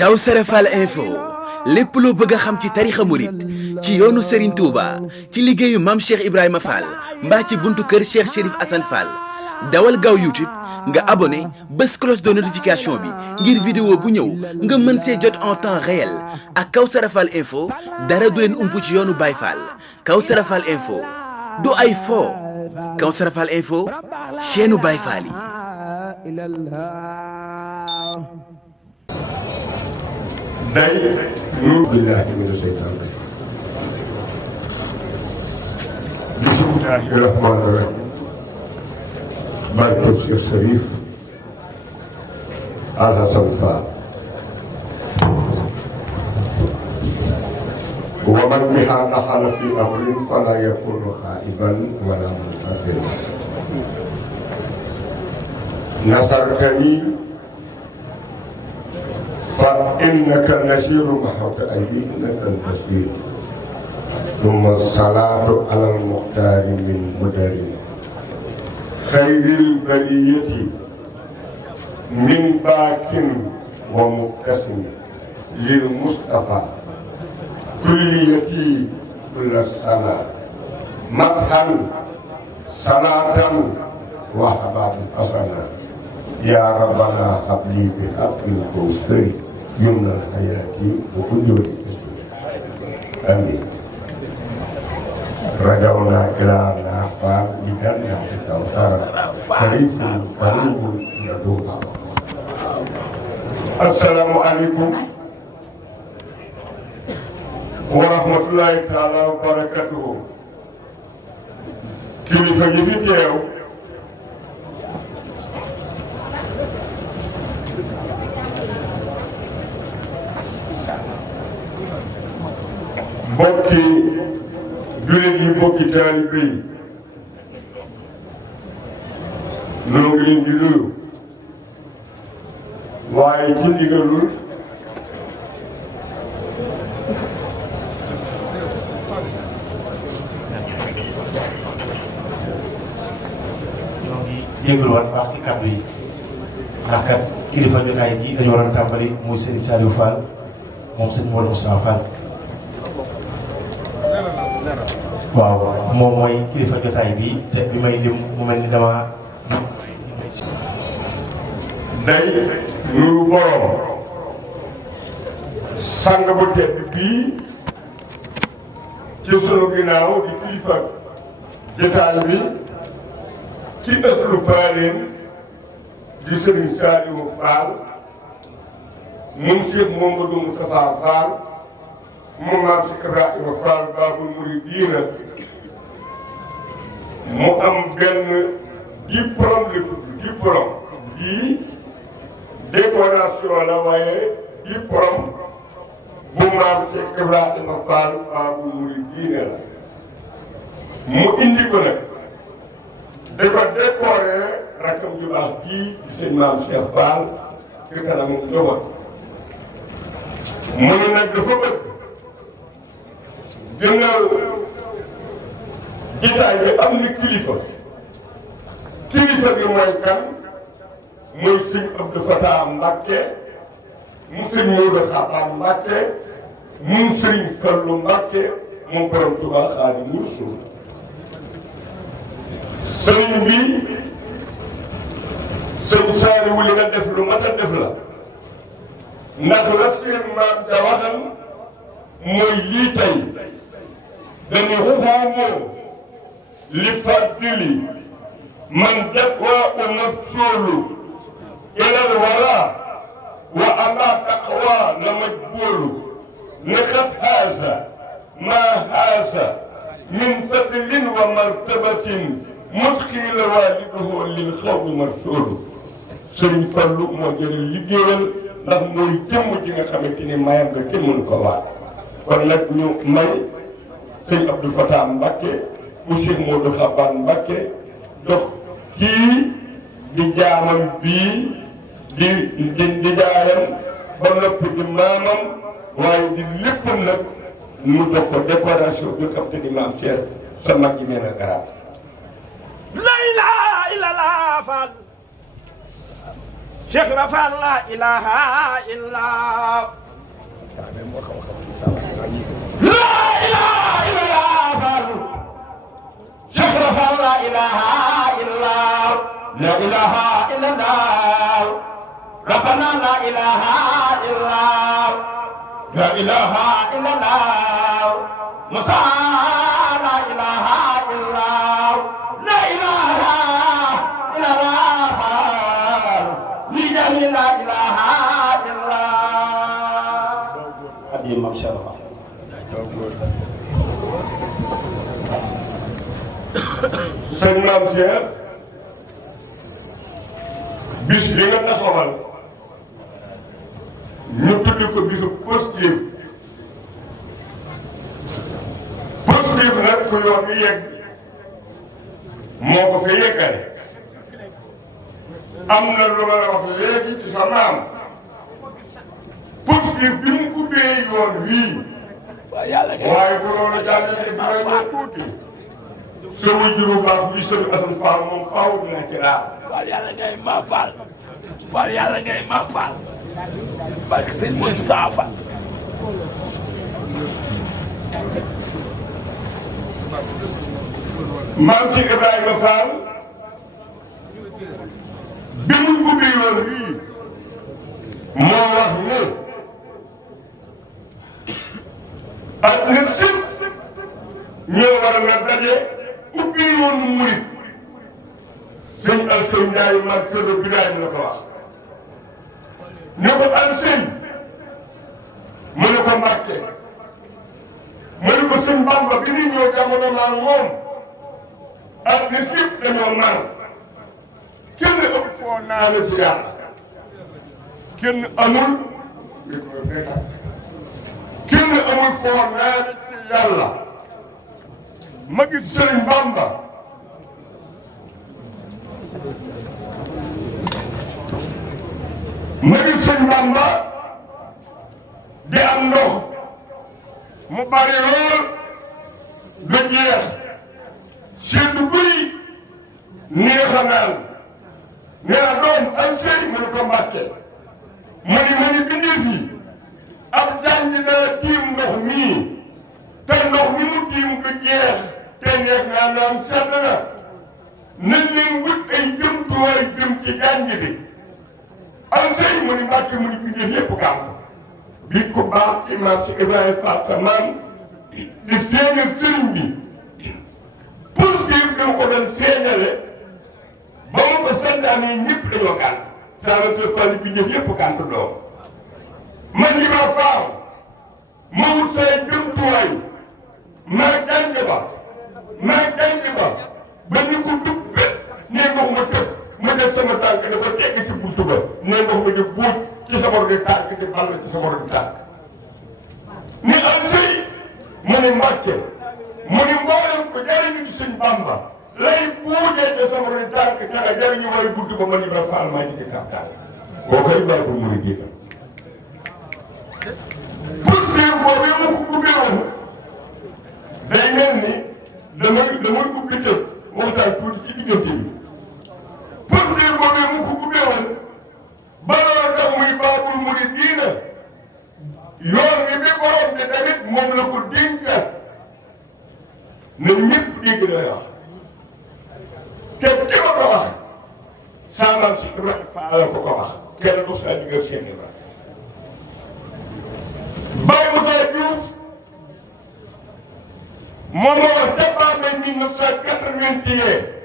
Kawsara Fall info lépp loo bëgg a xam ci tarixa murit ci yoonu Serigne Touba ci liggéeyu Mame Cheikh Ibrahima Fall mbaa ci buntu kër Cheikh Chérif Assane Fall dawal gaaw YouTube nga abonné bés cloche de notification bi ngir vidéo bu ñëw nga mën see jot en temps réel ak Kawsara Fall info dara du leen ump ci yoonu Baye Fall. Kawsara Fall info du ay fo Kawsara Fall info chaîne Baye Fall yi. day nuur billahi mina shaytaan bismillahi rahmaani rahim barke Cheikh Chérif Assane Fall wa man biha daxala fi amrin fala yakunu xaa'iban wala muntafilan nasartani فإنك النشير محوك أيدينا التسبيح ثم الصلاة على المختار من مدر خير البرية من باك ومبتسم للمصطفى كليتي كل السنة مدحا صلاة وحباب حسنا يا ربنا هب لي بحق الكوثر يمنى الحياة وأجور آمين. رجعنا إلى الأخبار بجنة الكوثر كريم قريب يدوها. السلام عليكم ورحمة الله تعالى وبركاته. kilifa yi fi teew bokki jullit yi bokki taalibe yi noo ngi leen di nuyu waaye ci ndigalul ñoo ngi jégaluwaat baax ci kàddu yi ndax kat kilifa jotaay ji dañu war a tàmbali muy Serigne Saliou Fall moom sëñ Modou Moussa Fall waaw moom mooy kilifa jotaay bi te bi may lim mu mel ni dama day nuyu borom sang bu tedd bii ci sunu ginnaaw di kilifa jotaay bi ci ëttu Paaleen di Serigne Saliou Fall moom Cheikh Mamadou Moustapha Fall moom Mame Cheikh Ibrahima Fall Babul Mouridina mu am benn diplôme la tudd diplôme bii décoration la waaye diplôme bu Mame Cheikh Ibrahima Fall Babul Mouridina la mu indi ko nag di ko décoré rakam ju baax ji di seen Mame Cheikh Fall ci kanamu njaboot mu ne nag dafa bëgg gënal jitaay bi am ni kilifa gi mooy kan muy sëñ Abdou Fatah Mbacké mu sëñ Modou Xaban Mbacké mu sëñ Fallu Mbacké moom borom Tuubaa Xaadimu Rasuul sëriñ bi sëñ Saaliwu li nga def lu mat a def la ndax la seen maam ja waxal mooy lii tey dañu xoomoo li fàttali man jaqwa mabsuulu ilal wara wa ala taqwa la majbuulu naqat haasa ma haasa min fadlin wa martabatin musqila walidahu lil xawmi marsuulu Sëriñ Fallu moo jëriñ liggéeyal ndax mooy jëmm ji nga xamante ni mayam nga kenn mënu ko waat kon nag ñu may sëñ Abdou Fatah Mbacké mu Cheikh Modou Xaban Mbacké dox kii di jaamam bii di jaayam ba noppi di maamam waaye di léppam nag mu dox ko décoration bi xam te di maam Cheikh sa mag ji nee na garaat la ilaha illallah Fall Cheikh Rafal la ilaha illa la ilaha illa Fall Cheikh Rafal la ilaha illa la ilaha illa Rabbana la ilaha illa la ilaha illa Musa la ilaha illa la ilaha illa la ilaha illa Adi Mabsharah sëñ Maam Cheikh bis bi nga taxawal ñu tudd ko bisu positif nag fu yoon bi yegg moo ko fa yeggale am na lu ma la wax léegi ci sa maam positif bi mu ubbee yoon wii waaye bu loolu jàllee dina ñëw tuuti sa wajuru baax bi sëñ Assane Fall moom faaw dina ci laal. Fall yàlla ngay ma Fall Fall yàlla ngay ma Fall barke sëñ Moussa Fall maam ci Ibrahima Fall bi mu ubbi yoon wii moo wax ne ak ne sëpp ñoo war a daje ubbi yoonu murit sëñ Alsey Ndiaye mag kër Birahim la ko wax ne ko Alsey mu ne ko Mbàkke mu ne ko sëñ Bamba bi ni ñëw jamono maa moom ak ne sëpp dañoo mar kenn ëpp foo naane ci yàlla kenn amul foo naane ci yàlla ma gis Sëriñ Bamba di am ndox mu bari lool du jeex seddu guy neex a naan nee na doom ay sëy mu ne ko Mbàkke ma ni bindeef yi ab jànj dana tiim ndox mii te ndox mi mu tiim du jeex te neex naa naan sedd na nañ leen wut ay jëmtuwaay jëm ci jànj bi ay sëy mu ni Mbàkke mu ni bindeef yépp gàmm bi ko baax ci maam si Ibrahima Fall sa maam di feeñal sëriñ bi pour que dama ko doon feeñale ba ma ko santaane ñëpp dañoo gànt saa la sa fali bi ñëpp yëpp gànt doom man yi ma faaw ma wut say jëmtuwaay maa jànj ba ba ñu ko duppe nee ndox ma tëb ma def sama tànk dafa tegg ci buntu ba nee ndox ma di buuj ci sama ron di tànk di ball ci sama ron di tànk ni am sëy mu ni Mbàkke mu ni mboolem ko jariñu ci sëñ Bamba lay buujee de sama ron di tànk ca nga jariñu war buntu ba man Ibra Fall maa ci di kàpp tànk boo koy bàyyi bu mu ni génn pour dire boobu ma ko ubbee woon day mel ni damay ubbi tëb waxtaan tuuti ci diggante bi pour dire boobu ma ko ubbee woon ba loolu tax muy baabul mu di diina yoon wi bi borom bi tamit moom la ko dénkaat na ñëpp dégg lay wax te ki ma ko wax sama si Ibrahima Fall la ko wax kenn du saa digga seen i baax Baye Moussa Diouf moom moo wax ca Bambey 1981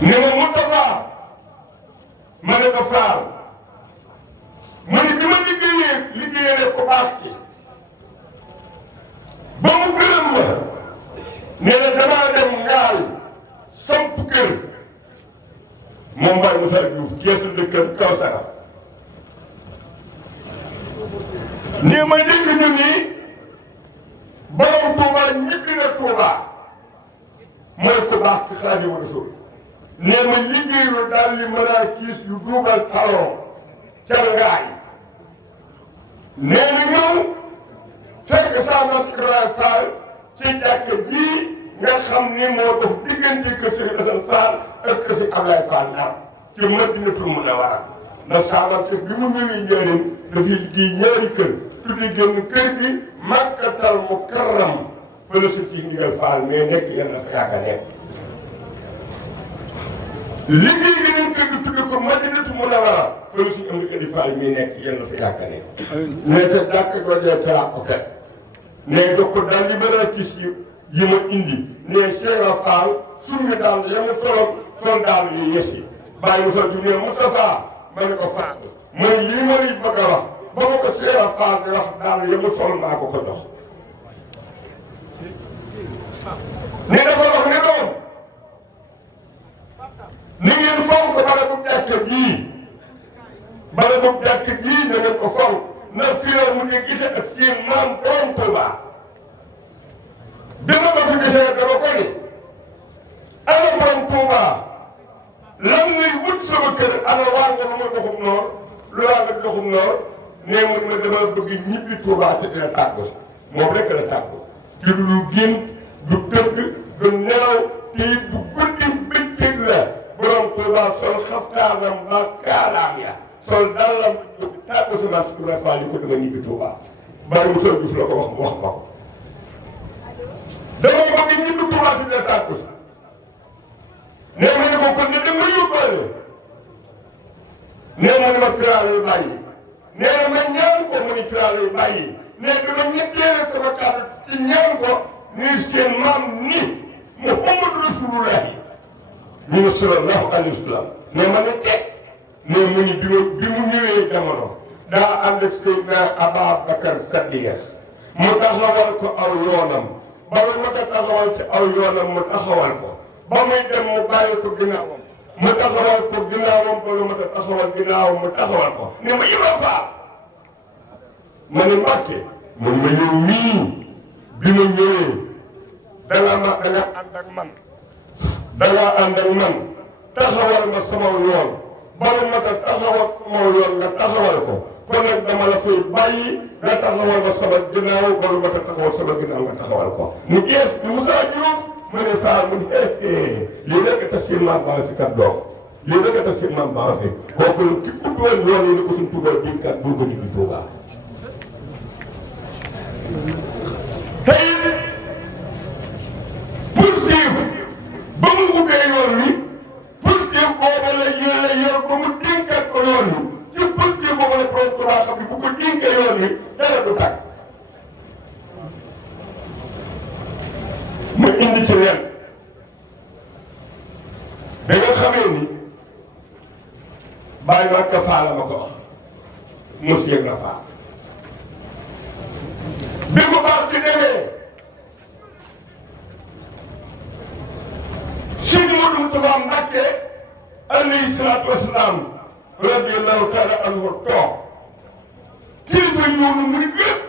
ne ma Moustapha ma ne ko Fall ma ne bi ma liggéeyee ko baax ci ba mu gërëm ma nee na damaa dem ngaal samp kër moom Baye Moussa Diouf geesu dëkkam Kawsara nii ma dégg ñu nii borom Touba ñibbi na Touba mooy ko baax ci Xaadimu Rasuul nee ma liggéeyu daal li maraakiis yu duubal talon ca ngaay nee na ñëw fekk sama Ibrahima Fall ci jàkk ji nga xam ni moo dox diggante kër Sëriñ Assane Fall ak kër Sëriñ Ablaye Fall Ndar ci Madinatul Munawwara ndax saamante bi mu ñëwee njëriñ dafay liggéey ñaari kër tudde génn kër gi Makkatal Mukarram fa la ci ndigal faal mais nekk yéen a fa yàgg a nekk liggéey gi nañ kër gi tudde ko Madinatul Munawwara fa la suñu am di faal mii nekk yéen a fa yàgg a nekk mais te jàkk jojee ca laa ko fekk ne do ko daal li maraakis yi ma indi ne Cheikh Fall summi daal ya mu sol daal yu yes yi bàyyi Moussa Diouf ne Moustapha ma ne ko Fall mooy lii ma lay bëgg a wax ba ma ko Cheikh Fall di wax daal ya mu sol maa ko jox ne dafa wax ne doom ni ngeen fonk bala bu jàkk jii da ngeen ko fonk na fii mu ngi gise ak seen maam borom Tuuba bi ma ko fi gisee dama ko ni ana borom Tuuba lan lay wut sama kër ana waa nga lu ma doxum noor lu waa nga doxum noor nee mu ma dama bëgg ñibbi Tuuba te dina tàggu moom rek la tàggu te du génn du tëgg du nelaw te it du guddi bëccëg la borom Tuuba sol xaftaanam ba kaalaam ya sol dàllam tàggu si man su Fall yi ko dama ñibbi Tuuba bari mu sol gis la ko wax ma ko dama bëgg ñibbi Tuuba te dina tàggu si nee ma ne ko kon ne dama yóbbaale nee ma ne ma firaale yu bàyyi nee na ma ñaan ko mu ni firaale yu bàyyi nee bi ma ñetteele sama kàddu ci ñaan ko ni seen maam ni Muhammadu Rasulullahi ñu sallallahu alayhi wa sallam nee ma ne teg nee mu ni bi mu ñëwee jamono daa ànd ak Seydina Ababakar Sadiq mu taxawal ko aw yoonam ba mu ma ko taxawal ci aw yoonam mu taxawal ko ba muy dem mu bàyyi ko ginnaawam mu taxawal ko ginnaawam ba lu ma ko taxawal ginnaawam mu taxawal ko ne ma Ibra Faal ma ne Mbàkke mu ne ma yow mii bi ma ñëwee danga ànd ak man taxawal ma sama yoon ba lu ma ko taxawal sama yoon nga taxawal ko kon nag dama la fay bàyyi nga taxawal ma sama ginnaaw ba lu ma ko taxawal sama ginnaaw nga taxawal ko mu gees bi Moussa Diouf mu ne Saar mu ne lii rek a tax seen maam baa si kat doom lii rek a tax seen maam baa si kooku ki udd woon yoon yi ni ko suñ tugal bii kat bul ko ñibbi Tuuba tey positif ba mu ubbee yoon wi positif boobu la yéene yor ba mu dénkat ko yoon wi ci positif boobu la borom Tuuba xam ne bu ko dénkee yoon wi dara du tàkk mu indi ci ren da nga xamee ni bàyyi ma ka faala ma ko wax monsieur Ibra Faal bi mu baax ci demee Sëñ Moodu Mustafaa Mbàkke alayhi salaatu wasalaam radiyallahu taala anhu toog kilifa yoonu mu ni yëpp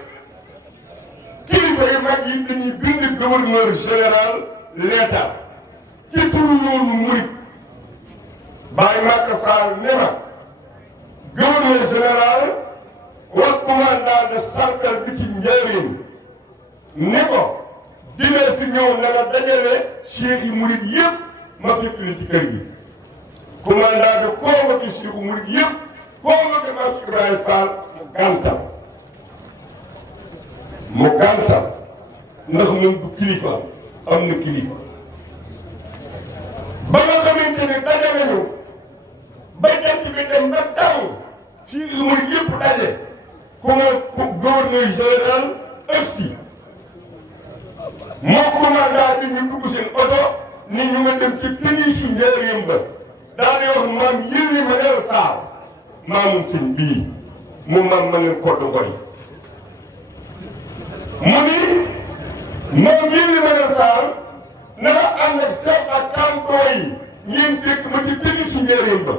kilifa yu mag yi dañuy bind gouverneur général l'État ci turu yoonu murit bàyyi Màkka Faal ne ma gouverneur général wax commandant de cercle bi ci njëriñ ni ko dina fi ñëw na nga dajale cheikh yi murit yëpp ma fekk leen ci kër gi commandant de convoqué cheikh yi murit yëpp convoqué Maam Ibrahima Fall mu gàntal ndax moom du kilifa am na kilifa ba nga xamante ne daje nañu ba jant bi dem ba taw cheikh yi murit yëpp daje gouverneur général ëfsi moo commandant bi ñu dugg seen oto ni ñu nga dem ci tenue su njëriñam ba daa di wax maam yënni ma neel Faal maamum sëñ bii mu maam ma neen kodd koy mu ni maam yënni ma neel Faal na nga ànd ak chef ak canton yi ngeen fekk ma ci tenue su njëriñam ba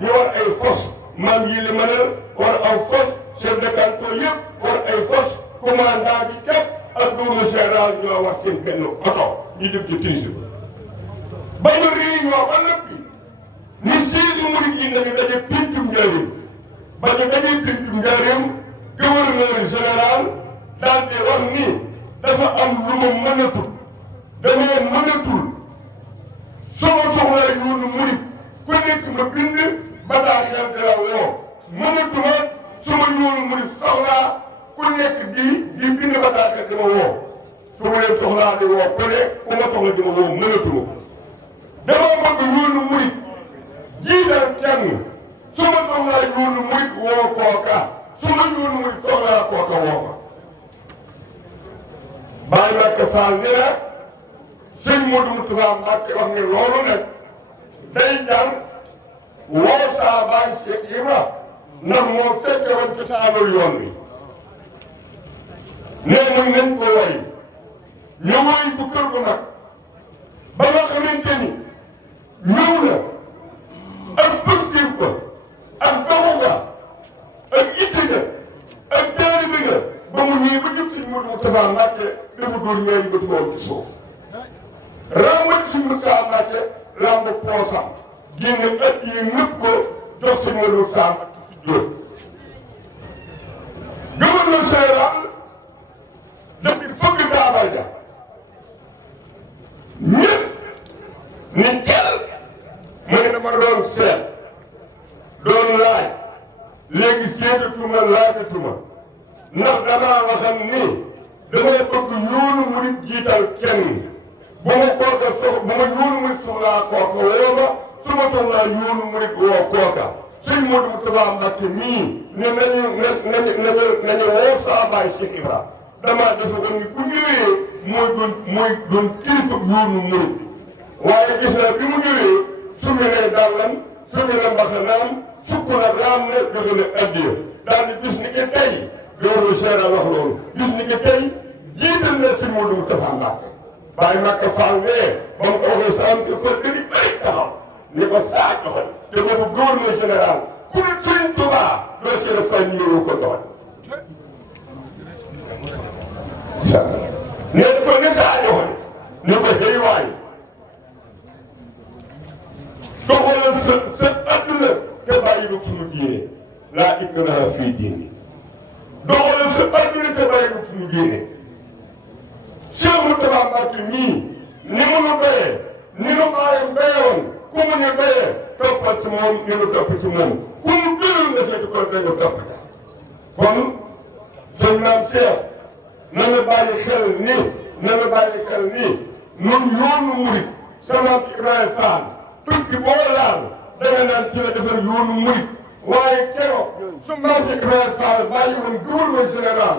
ñu war ay fos maam yënni ma neel war aw fos chef de canton yëpp war ay fos commandant bi képp ak gouverneur général ñoo wax seen benn oto ñu dem ci Tunisie ba ñu réunion ba noppi ni siidi murid yi nañu daje pincum njaareem ba ñu daje pincum njaareem gouverneur général daal di wax ni dafa am lu ma mënatul damay mënatul sama soxlaa yoonu murid ku nekk ma bind bataaxel di la woo mënatuma su ma yoonu muy soxlaa ku nekk di bind bataaxel di ma woo su ma leen soxlaa di woo ku ne ku ma soxla di ma woo mënatuma dama bëgg yoonu murit jiital kenn su ma soxlaa yoonu murit woo kooka su ma yoonu murit soxlaa kooka woo ko Baye Mbacke Fall ni na sëñ Modou Moustapha Mbacke wax ne loolu nag day jar woo saa baay Cheikh Ibra ndax moo fekke woon ci saanul yoon bi nee nañ nañ ko woy ñu woy bu kër gu mag ba nga xamante ni ñëw na ak positif ba ak doxu ga ak itti ga ak taalibe ga ba mu ñëwee ba jub sëñ Modou Moustapha Mbacke dafa dóor ñaari bët woon ci suuf rambat sëñ Moustapha Mbacke lamb poosam génn at yi nëpp ko jox sëñ Modou Moustapha Mbacke si jóor gouverneur général daf di fëgg daabal ja ñëpp ni teel mu ne dama doon seet doon laaj léegi seetatuma laajatuma ndax damaa waxam ni damay bëgg yoonu murit jiital kenn bu ma kooka bu ma yoonu murit soxlaa kooka woo ma su ma soxlaa yoonu murit woo kooka sëñ Modou Moustapha Mbacke mii ne nañu woo saa baay Cheikh Ibra damaa defe ko ni bu ñëwee mooy doon kilifa yoonu murit waaye gis naa bi mu ñëwee sumi ne dàllam sumi ne mbaxanaam sukk na raam ne joxe ne addiya daal di gis ni ki tey loolu général wax loolu gis ni ki tey jiital na sëñ Modou Moustapha Mbacke Baye Mbacke Fall nee ba mu ko waxee sa am ko gëri bëri taxaw ni ko saa joxe te boobu gouverneur général ku ne sëñ Touba doo see def fay ñëwu ko doxal nee ko ne saa joxe ni ko xëy waay doxalal sa adduna te bàyyi ko suñu diine laa ikraha fii diine doxalal sa adduna te bàyyi ko suñu diine Cheikh Moustapha Mbacke nii ni mu nu béyee ni nu baayam béyoon ku mu ñu béyee toppal ci moom ni nu topp ci moom ku mu gënal nga seeti ko da nga topp kon sëñ Maam Cheikh na nga bàyyi xel nii nun yoonu murit sama Ibrahima Fall tukki boo laal da nga naan ci la defar yoonu murit waaye keroog su Maam Ibrahima Fall bàyyi woon gouverneur général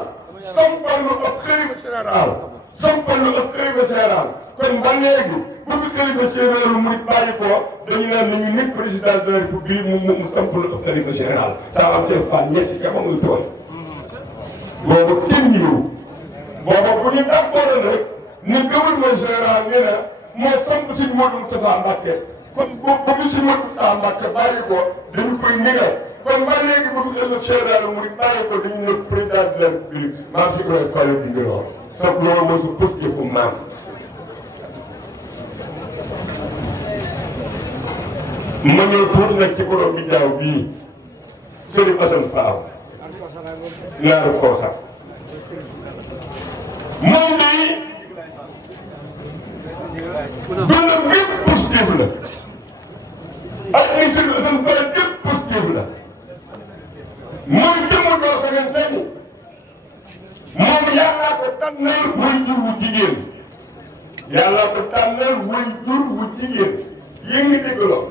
sampal lu ab xalifa général kon ba léegi bu fi xalifa général murit bàyyi ko dañu naan nañu nit président de la république mu samp lu ab xalifa général saa am seen Fall ñetti jamono muy tooy boobu kenn ñëw booba bu ñu d'accord rek ni gouverneur général nee na moo samp sëñ Modou Moustapha Mbacke kon bu mu sëñ Modou Moustapha Mbacke bàyyi ko dañu koy nigal kon ba léegi bu fi xalifa général murit bàyyi ko dañu nekk président de la république maa fi koy fayal di ngir sax loolu mooy su positif fu maam ma ñëw tuuti nag ci borom bi jaaw bii Serigne Assane Fall ñaaru koo sax moom bii dundam gépp positif la ak ni Serigne Assane Fall gépp positif la mooy jëmm joo xamante ni moom yàllaa ko tànnal way jur wu jigéen yàllaa ko tànnal way jur wu jigéen yéen ngi dégg lool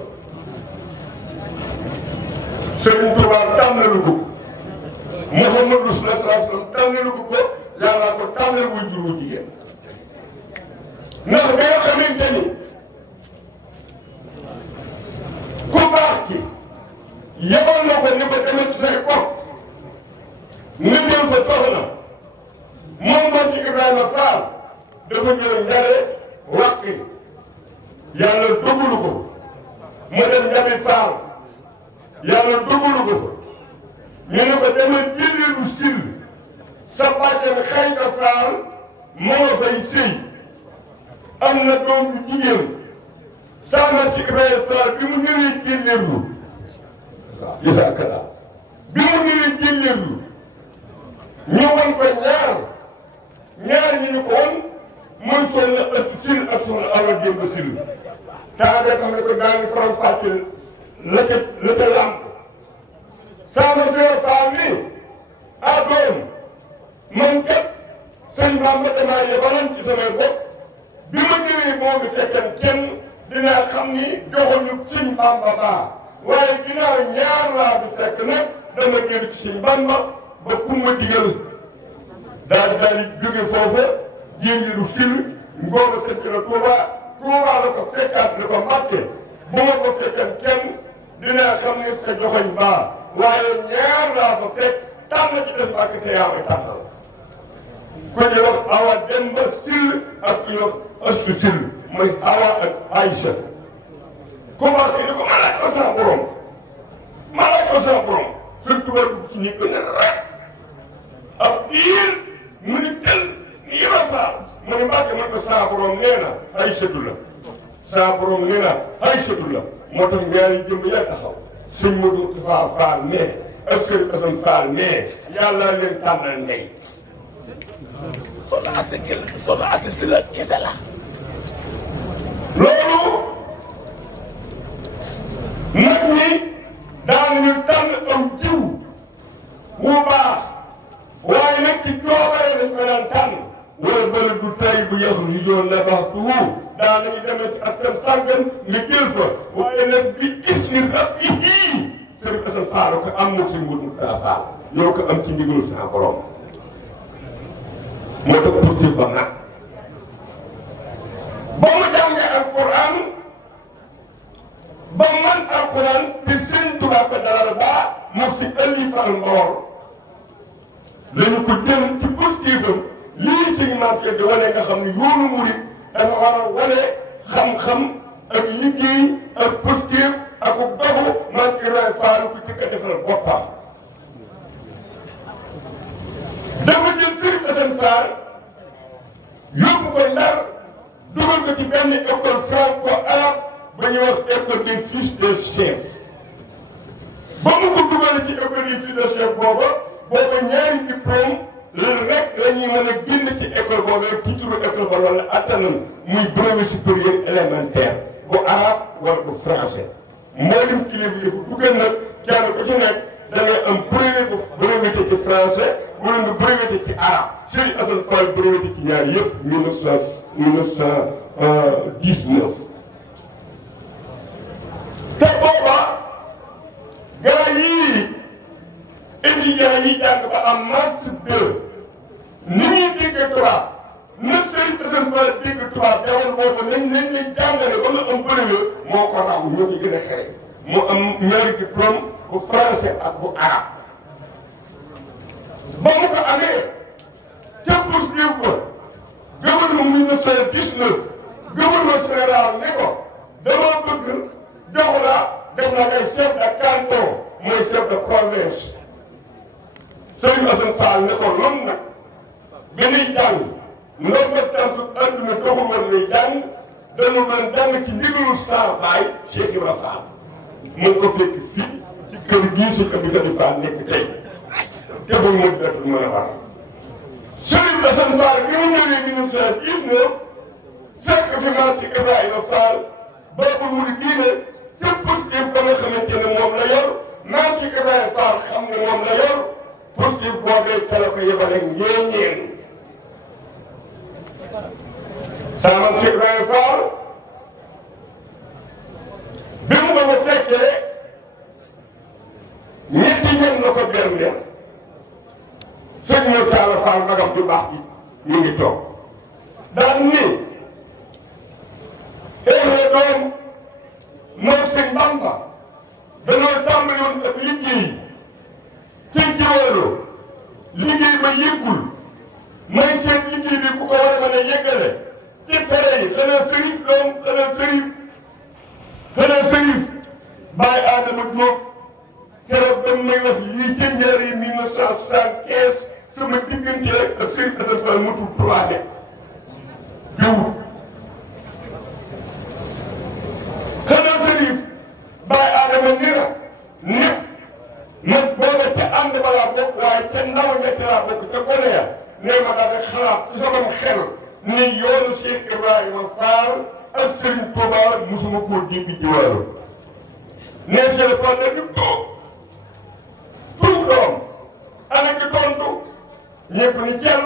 Sëriñ Tuubaa tànnalu ko Muhammadu sallallahu alayhi wa sallam tànnalu ko yàllaa ko tànnal way jur wu jigéen ndax bi nga xamante ni ku baax ki yebal na ko ni ko demet say bopp nga jël ko soxna moom moo ci Ibrahima Fall dafa ñëw njare wàqi yàlla dogalu ko mu dem Njabi Fall yàlla dogalu ko ñu ne ko demal jëleelu sil sa bàjjen Xayta Fall ma nga fay sëy am na doom bu jigéen saana ci Ibrahima Fall bi mu ñëwee jëleelu waaw jazakallah bi mu ñëwee jëleelu ñu won ko ñaar ñi ñu ko woon mooy soxna ëtt sil ak soxna awa démb sil taa de xam ne ko daa ngi faram fàcceel la ca làmp sama sœur Fall ni doom man kat sëñ Bamba damaa yebaloon ci samay bopp bi ma ñëwee moo ngi fekkan kenn dinaa xam ni joxuñu sëñ Bamba baa waaye ginnaaw ñaar laa fi fekk nag dama jël ci sëñ Bamba ba ku ma digal daal di jóge foofa jéem lu sil ngóoba sëñ la Touba la ko fekkaat ni ko Mbàkke bu ma ko fekkan kenn dinaa xam ni sa joxoñ baa waaye ñaar laa fa fekk tànn ci des Mbàkke te yaa may tànnal ku ñu wax Awa Demba Sil ak ku ñu wax Astu Sil mooy Awa ak Aïcha commencé ni ko ma laaj ko sama borom suñ tubaab dugg ci ñi gën a rek ab diir mu ni tel ni yëra faal mu ni Mbàkke man ko sama borom nee na Aïchatu la sama borom nee na Aïchatu la moo tax ñaari jëmb ya taxaw sëñ Modou Faal nee ak sëñ Assane Fall nee yàlla leen tànnal ndey soxna Assa Sylla kese la loolu nag ñi daanañu tànn aw jiw wu baax waaye nag ci coobare dañ ko daan tànn wala bële du tay bu yax yu joon la baax tuwu daanañu demee ci askan sàggan nga jël fa waaye nag bi gis ni rab yi sëriñ Assane Fall ko am na suñ mbir mu Fall yow ko am ci ndigalu sa borom moo tax positif ba nag ba mu jàngee alquran ba man alquran te sëñ Tuubaa ko dalal baa moom si ëllifal ngoor lañu ko jël ci positifam lii suñu maam di wane nga xam ne yoonu murit dafa war a wane xam-xam ak liggéey ak positif ak doxu maam Ibrahima Fall ko jëkk a defal boppam dafa jël Sëriñ Assane Fall yóbbu ko Ndar dugal ko ci benn école franco-arabe ba ñuy wax école des fils de chef ba mu ko dugalee ci école des fils de chef booba ñaari diplôme rek la ñuy mën a génn ci école boobu titre école ba loolu la attanal muy brevet supérieur élémentaire bu arabe wala bu français mboolem kilifa yi bu dugal nag kenn ku ci nekk da ngay am breveté ci français wala nga breveté ci arabe Serigne Assane Fall breveté ci ñaar yëpp 1919 te booba gaa yii étudiants yi jàng ba am master 2 ni ñuy dégg tubaab nag Serigne Assane Fall dégg tubaab jamono boobu nañ leen jàngale ba nga am brevet moo ko raw ñoo ngi gën a xëy mu am ñaari diplôme bu français ak bu arabe ba mu ko amee ca positif ba gouvernement 1919 gouvernement général ne ko dama bëgg jox la def na ngay chef de canton mooy chef de province Serigne Assane Fall ne ko loolu nag bi ñuy jàng ndox ma tànk adduna taxul woon ñuy jàng dañu doon jàng ci ndigalu saa baay Cheikh Ibra Fall mën ko fekk fii ci kër gii si Abdou Khadre Fall nekk tey te bu mu def mën a war Serigne Assane Fall bi mu ñëwee 1919 fekk fi maam si Ibrahima Fall boobu mu di diine ca positif ba nga xamante ne moom la yor maam si Ibrahima Fall xam ne moom la yor positif boobee ca la ko yebale ngéeñeen saa maam si Ibrahima Fall bi mu ko fekkee ñetti ñan la ko berndeel sëñ Mor Talla Fall magam ju baax bi ñu ngi toog daan ni doom moom sëñ Bamba dañoo tàmbali woon ak liggéey ci jiwalo liggéey ba yëggul may seet liggéey bi ku ko war a mën a yëggale ci tere yi xanaa sërif doom xanaa sërif bàyyi Adama Diop keroog ba may wax lii ca ñaari 1975 sama diggante ak Serigne Assane Fall matul 3 de jaww xanaa sërif bàyyi Adama nira ne man booba ca ànd ba laa bokk waaye ca ndaw ñetti laa bokk ca gone ya ne ma daal di xalaat ci sama xel ni yoonu Cheikh Ibrahima Fall ak Serigne Touba musuma koo dégg jiwaalo nee Cheikh Fall ne di tuub doom ana ki tontu ñëpp ni jël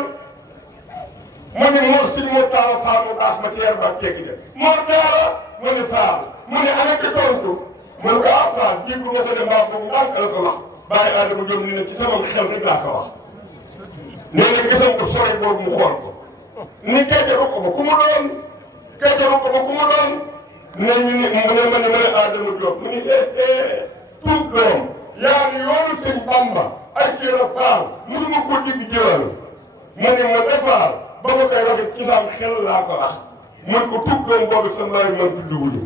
mu ni moo siñ moo taala faal mu baax ma teer ba teggi de moo taala mu ni faal mu ni ana ki tontu mu ne ko ah faal jiitu ma ko ne mbaa boobu ndànk la ko wax bàyyi Adama Diop ni ne ci sama xel rek laa ko wax nee na gisam ko sore boobu mu xool ko ni keccaru ko ku mu doon keccaru ko ku mu doon ne ñu ni mu ne ma ne Adama Diop mu ni tuub doom yaa ni yoonu sëñ Bamba ak Cheikh Fall musuma ko digg jëwal mu ne ma defaal ba ma koy waxee ci sam xel laa ko wax mun ko tuub doom boobu sa maam yi man juddu wuñu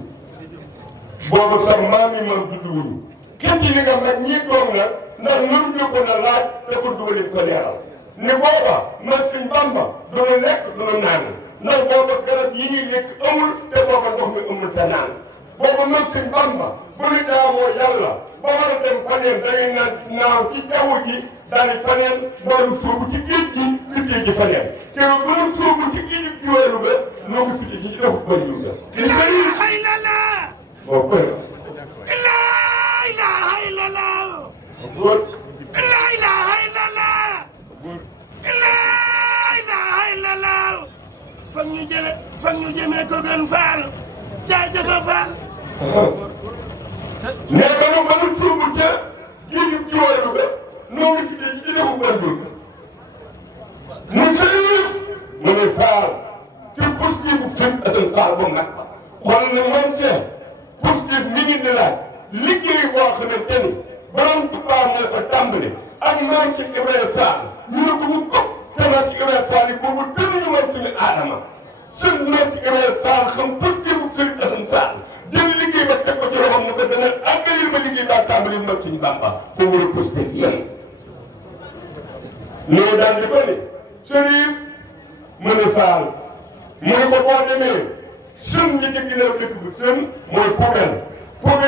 boobu sa maam yi man juddu wuñu kenn ci li nga mag ñii toog na ndax mënuñu ko na laaj te ko dugalin ko leeral ni booba man sëñ Bamba du nu lekk du nu naan ndax booba garab yi ñuy lekk amul te booba ndox mi amul te naan booba man sëñ Bamba bu ñu jaamoo yàlla ba war a dem faneen da ngay naaw ci jaww ji daal di faneen loolu sóobu ci géej gi fittee ji faneen te bu ñu sóobu ci géej gi wéeru ga noo ngi fittee ci defu bëri yu ga ilaha illallah moo bëri la ilaha illallah góor la ilaha illallah la ilaha illallah fan ñu jëmee ko gën faal jaajëfa faal mais ba nu suubu ca géeju jiwéeru ga noo ngi fittee ci defu bëri yu ga mu sëriif mu ne faal ci positif bu sëñ Assane Fall ba nag xool na man see positif mi ngi di laaj liggéey boo xamante ni borom Tuubaa moo ko tàmbali ak maam ci Ibrahima Fall ñu ne ko mu ko temat ci Ibrahima Fall yi boobu tënuñu man suñu aadama sëñ maam ci Ibrahima Fall xam positif bu sëñ Assane Fall jël liggéey ba teg ko ci loxoom ne ko dana àggalil ma liggéey baa tàmbali man suñu Bàmba foofu la positif yem ñoo daan di ko ne sëriñ mu ne Fall mu ne ko boo demee sën ñi ci ginnaaw dëkk bi sën mooy poubelle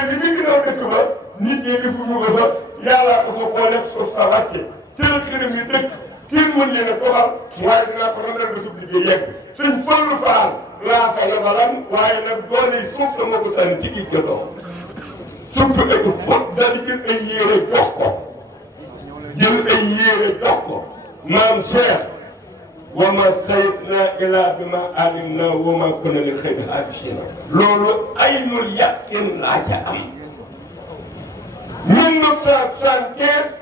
yi fi ginnaaw dëkk ba nit ñi defuñu ko fa yàllaa ko fa booleeg suuf sa wàcce ci la xërëm yi dëkk kenn mën leen a doxal waaye dinaa ko randal ba suuf liggéey yegg sëñ Fallu Faal laa fa yabalan waaye nag doole yi suuf la moo ko sànni ci géej ga dox surtout ay xot daal di jël ay yére jox ko maam Cheikh wa ma sayidna ila bi ma alimna wa ma kunna li xëy na addisina loolu aynul yàqin laa ca am 1975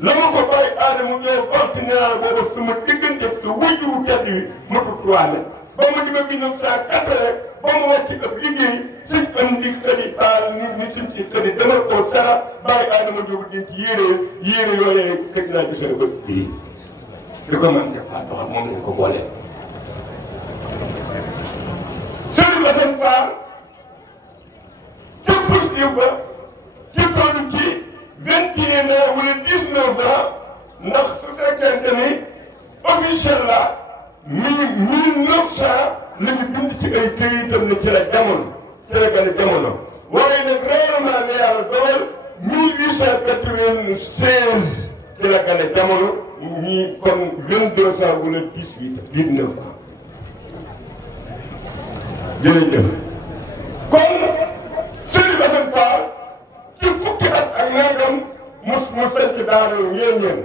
la ma ko bàyyi Adama ñëw partenaire boobu sama diggante sa wajuru tedd wi matutuwaale ba ma dima 1980 ba mu wàcc ab liggéey suñ am di xëdi faal ni suñ si xëdi demal koo sara bàyyi Adama Jóob di ci yére yooyee teg naa ci seen bët bii li ko mën def faa doxal moom lañ ko boole Sëriñ Assane Fall ca positif ba ci toll ci 21 ans wala 19 ans ndax su fekkente ni officiel la 1900 la ñu bind ci ay këyitam ne ci la jamono ci la gën a jamono waaye nag réellement ne yàlla dogal 1896 ci la gën a jamono ñii kon 22 ans wala 19 ans jërëjëf kon Sëriñ Assane Fall ci fukki at ak nangam mu sanc daara ñeen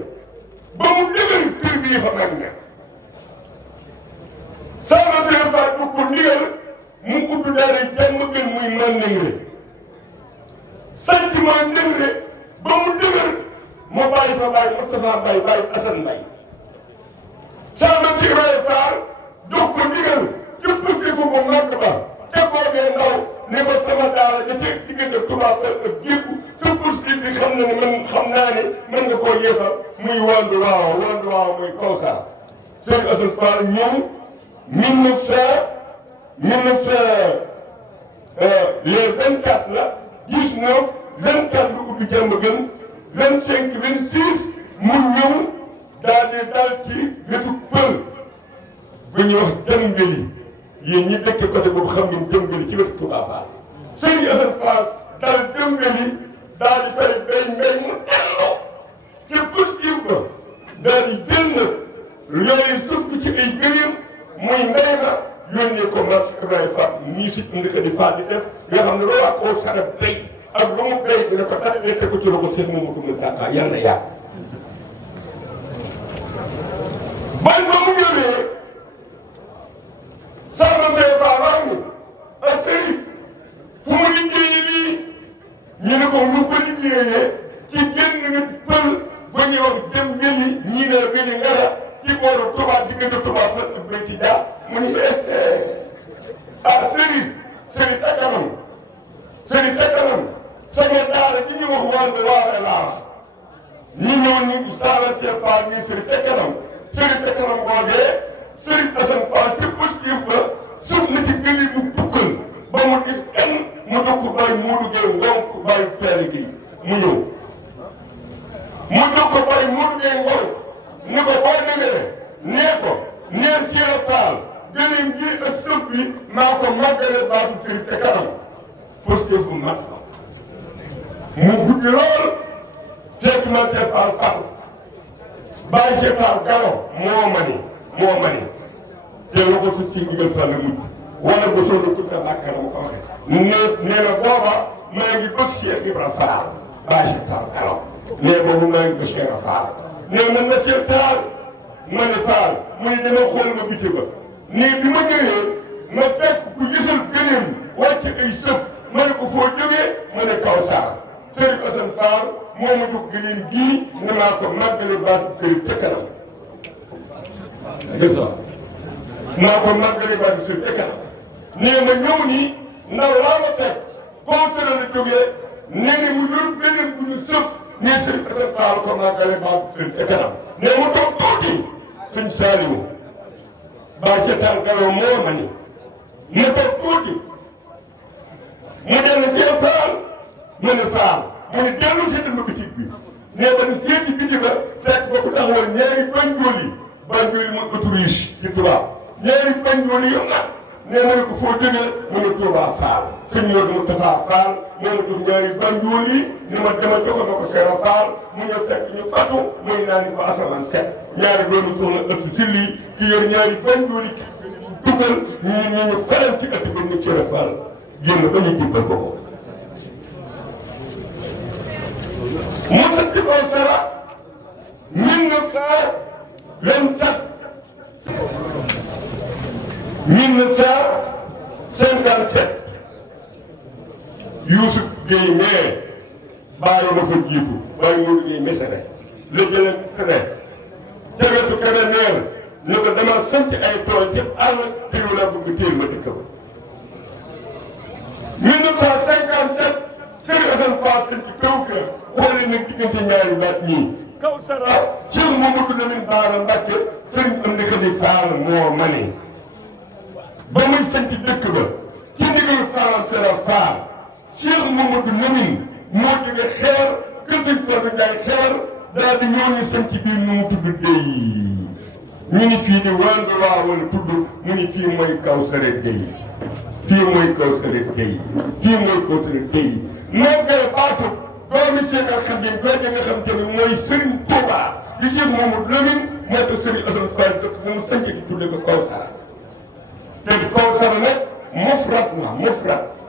ba mu dëgër kër bii fa mag ne sama Sëriñ Fall bu ko ndigal mu ubbi daara jàmm gën muy man ndëngre sanc ma ndëngre ba mu dëgër mu bàyyi fa bàyyi Moustapha Mbaye bàyyi Assane Mbaye sama Sëriñ Fall jox ko ndigal ci fukki fu bu mag ba te boogee ndaw ne ko sama daara ja teg diggante tubaab sa ak jépp sa positif bi xam na ne man xam naa ne mën nga koo yeesal muy wandu waaw muy Kawsara Sëriñ Assane Fall ñëw 1900 les 24 la 19 24 lu ubbi jàmm gën 25 26 mu ñëw daal di dal ci wetu pël bu ñuy wax jëmgali yéen ñi dëkk côté boobu xam ngeen jëmgali ci wetu Touba Fall Sëriñ Assane Fall daal jëmgali daal di fay mbay mu telloo ci positif ko daal di jël nag yooyu suuf ci ay gëléem muy mbay ma yónnee ko marché Ibrahima Fall nii si indi ko di Fall di def nga xam ne loolu waa koo sara bay ak lu mu béy bi ne ko tax ne tegu ci la ko Cheikh Mamadou Moustapha yàlla na yàgg. ban ba mu ñëwee Samba Seye Fall wax ni ak Serif fu mu liggéeyee lii ñu ne ko lu ko liggéeyee ci génn nit pël ba ñuy wax dem ngeli ñii ne ngeli ngara ci booru Touba diggante Touba sax ak béy ci jaar mu ni ah Serif ca kanam Serif ca kanam sama daara ji ñu wax wàllu waare laa wax ñu ñëw ni Samba Seye Fall ñuy Serif ca kanam googee Serif Assane Fall ci positif ba suuf na ci gëli mu tukkal ba mu gis kenn mu jox ko bàyyi Moodu Gueye Ngonk bàyyi Peere gi mu ñëw mu jox ko bàyyi Moodu Gueye Ngonk ni ko boo demee nee ko neen Cheikh Fall gëleem gi ak sëb bi maa ko màggale baatu Serif ca kanam positif bu mat mu guddi lool fekk na Cheikh Fall Fall bàyyi Cheikh Fall Galo moo mani te lu ko su ci ndigal Fall mujj wala ba soo ko da bàkka la ma ko waxee nee na booba maa ngi bës Cheikh Ibra Fall bàyyi Cheikh Fall Galo nee boobu maa ngi bës Cheikh Ibra Fall nee na ma Cheikh Fall ma ne Fall mu ne dama xool ma biti ba nii bi ma ñëwee ma fekk ku gisal gëneem wàcc ay sëf ma ne ko foo jógee ma ne kaw saara Serif Assane Fall moo ma jox gëneem gii ne maa ko màggale baatu Serif ca kanam c'est ça maa ko màggale baatu Serif ca kanam nee ma ñëw nii ndaw laa ma fekk conféré la jógee nee na mu yor beneen bu ñu sëf nee Serif Assane Fall ko màggale baatu Serif ca kanam nee mu toog tuuti suñ Saliou baa seetaan Galo moo ma ni mu toog tuuti mu dellu ci Fall ma ne Fall mu ne dellu si dënnu bitig bi nee ba ne seeti bitig ba fekk ba ko taxawal ñaari banjooli mooy autorise ci tubaab ñaari banjooli yu mag nee ma ne ko foo jógee mu ne Touba Fall suñ ñëw dama Tafa Fall moo ma jox ñaari banjooli ni ma dama joxal ma ko Seera Fall mu ñëw fekk ñu fatu muy naan ko asamaan set ñaari doomu soxna ëtt silli ki yor ñaari banjooli ci dugal ñu faral ci ëtt ba ñu Seera Fall génn ba ñu dibbal ko mu tëdd ko Sera 1927 Youssou Gueye nee bàyyi ma fa jiitu bàyyi Modou Gueye Mesere la jëlee Kébé ca wetu Kébé neen ne ko dama sant ay tool ci àll diru la bëgg téel ma dëkk ba 1957 Serif Assane Fall sëñ ci kaw fi xooli nag diggante ñaari baat ñii kaw Sara Cheikh Mamadou Lamine Bara Mbacke sëriñ am na di Fall moo mane ba muy sant dëkk ba ci ndigal Fall Sera Fall Cheikh Mamadou Lamine moo jóge xeer kër sëñ Fall Ndiaye xeer daal di ñoo ñu sant biir nu mu tudd dey ñu ni fii di wàllu waa wala tudd mu ni fii mooy kaw Sara dey fii mooy kaw Sara dey fii mooy kaw Sara dey moo gën a baatu doomi Cheikh Al Khadim jooju nga xam te ne mooy Serigne Touba di Cheikh Mamadou Lamine moo tax Serigne Assane Fall dëkk bu mu sanc di tudde ko Kawsara te Kawsara nag mufrad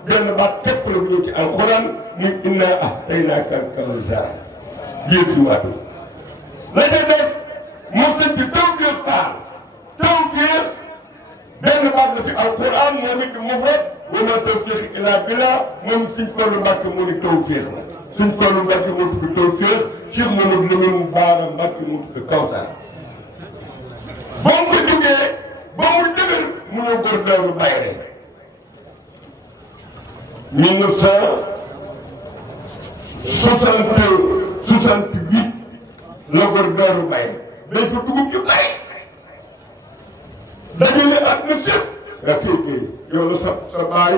benn baat képp la bu ñëw ci alxuraan muy inna a'taynaaka al-kawsara jéeti waatu la ca def mu sanc Tawfekh Fall Tawfekh benn baat la ci alxuraan moo nekk mufrad wa maa tawfiiqi illaa billaah moom Sëñ Fallu Mbàkke moo di Tawfekh la Sëñ Fallu Mbàkke moo tudd Tawfekh Cheikh Mamadou Lamine Bara Mbàkke moo tudd Kawsara ba mu ko jógee ba mu dëgër mu ñëw góor Daaru Bayre 1968 la góor Daaru Bayre dañ fa dugub yu bari dajale at na sëpp nga kay yow la sa baay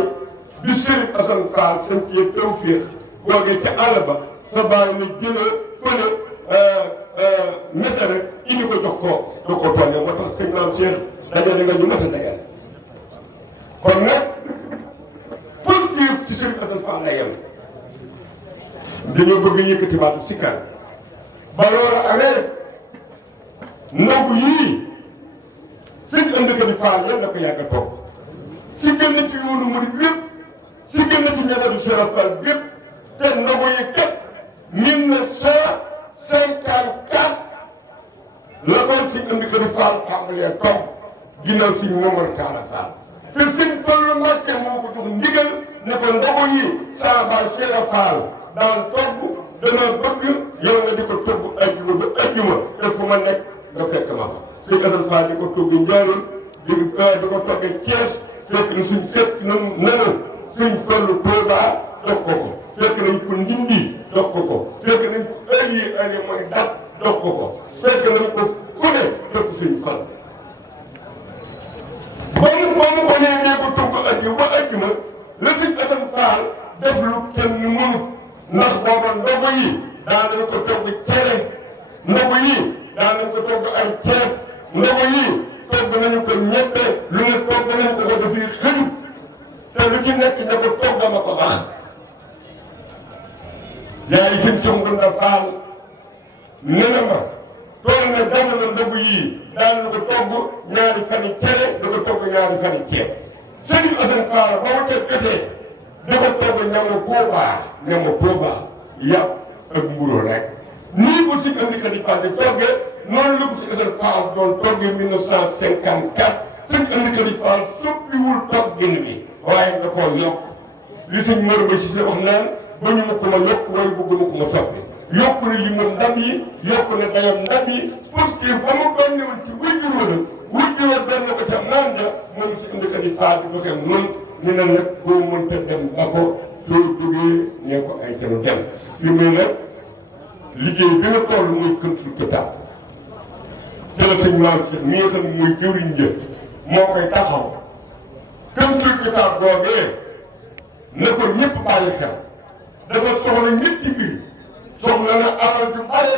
bi Serif Assane Fall sancee Tawfekh googee ca àll ba sa baay la jëla fële Mesere indi ko jox ko tolle moo tax sëñ maam Cheikh dajale nga ñu mat a dajale kon nag positif ci Serif Assane Fall la yem dañoo bëgg yëkkati baatu sikkar ba loolu amee nangu yii sëñ Amdi Fall yal na ko yàgg a toog si gën ci yoonu murid yëpp si gën ci njabootu Cheikh Fall yëpp te ndogu yi kat 1954 la koy si indi ko di Fall tàmbalee toog ginnaaw si Momar Talla Fall te Sëñ Fallu Mbàkke moo ko jox ndigal ne ko ndogu yi saa baay Cheikh Fall daan togg dama bëgg yow nga di ko togg ajjuma ba ajjuma te fu ma nekk nga fekk ma fa Sëñ Assane Fall di ko togg Njaaréem di ko toggee Thiès fekk na suñ fekk nañu nana Sëñ Fallu Touba jox ko ko fekk nañ ko Ndindi jox ko ko fekk nañ ko ali mooy dat jox ko ko fekk nañ ko fu ne jox Sëñ Fall ba mu ko nee ko togg ajjuma ba ajjuma la Sëñ Assane Fall def lu kenn mënut ndax booba ndogu yi daan nañ ko togg cere ndogu yi daan nañ ko togg ay ceeb ndogu yi togg nañu ko ñebe lu ne togg nañ ko dafay xëjut te lu ci nekk ne ko togg ma ko baax yaay Sëñ Ngunda Fall nee na ma toll na jamono ndogu yi daan na ko togg ñaari fani cere da ko togg ñaari fani ceeb Sëñ Assane Fall ba mu teg jotee da ko togg ñamu Touba yàpp ak mburu rek nii ko si indi Khady Fall di toggee noonu la ko si Assane Fall doon toggee 1954 Sëñ indi Khady Fall soppiwul toggin bi waaye da koo yokk li Sëñ Mor Ba si wax naan ba ñu ma ko ma yokk waaye bëgg ma ko ma soppi yokk na li mu ndam yi yokk na dayam ndam yi parce que ba mu doon ñëwoon ci wujjur wa doon na ko ca naan ja moom si indi Khady Fall di doxee noonu ñu ne nag boo mënta dem ba ko soo jógee ne ko ay tenu dem li muy nag liggéey bi nga toll muy kër su kitaab ca la sëñ maam si mi nga xam ne muy jëriñ jë moo koy taxaw kër su kitaab googee ne ko ñëpp bàyyi xel dafa soxla ñetti mbir soxla na alal ju bare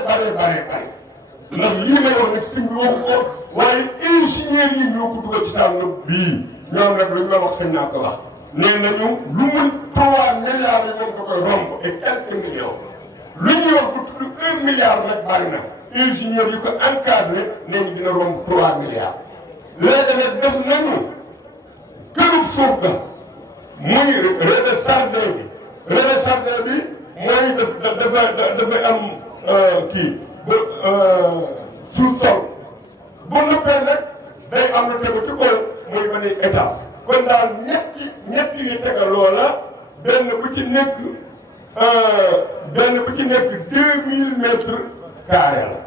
ndax lii may wax ne sëñ bi waxu ko waaye ingénieur yi ñoo ko dugal ci taal nag bii ñoom nag lu ñu la wax sañ naa ko wax nee nañu lu mu 3 milliards yi moom da koy romb et quelques millions lu ñuy wax bu tudd 1 milliard rek bari na ingénieur yi ko encadré nee ñu dina romb 3 milliards léegi nag def nañu këru suuf ga muy rez-de-jardin bi mooy dafa am kii ba sous-sol bu noppee nag day am lu tegu ci kaw muy ba ni état kon daal ñetti yi tegaloo la benn bu ci nekk 2000 mètres carrés la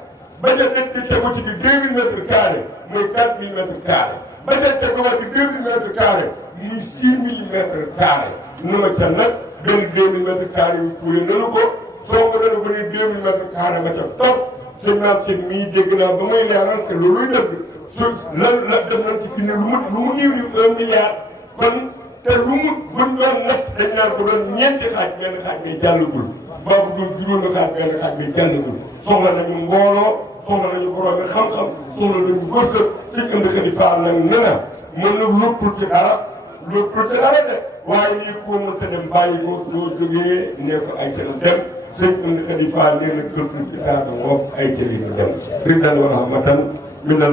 ba ca nekk tegu ci bi 2000 mètres carrés muy 4000 mètres carrés ba ca teguwaat ci 2000 mètres carrés muy 6000 mètres carrés nu ma ca nag benn 2000 mètres carrés yu kuule nanu ko soo ko dana ba ni 2000 mètres carrés nga ca topp sëñ naam sëñ mii dégg naa ba may leeral te looluy dëgg su la def nañ ci fi ne lu mu niiw ni 1 milliard kon te lu mu buñ doon natt dañ naan ko doon ñeenti xaaj benn xaaj ngay jàllagul boobu doon juróomi xaaj benn xaaj ngay jàllagul soxla nañu mbooloo soxla nañu boroomi xam-xam soxla nañu góorgóorlu Sëñ Amdi Khady Fall nag nee na mën na lóppul ci dara de waaye lii ko mënta dem bàyyi ko loo jógee ne ko ay ca dem Sëñ Amdi Khady Fall nee na gëstu ci daara moom ay ca li dem.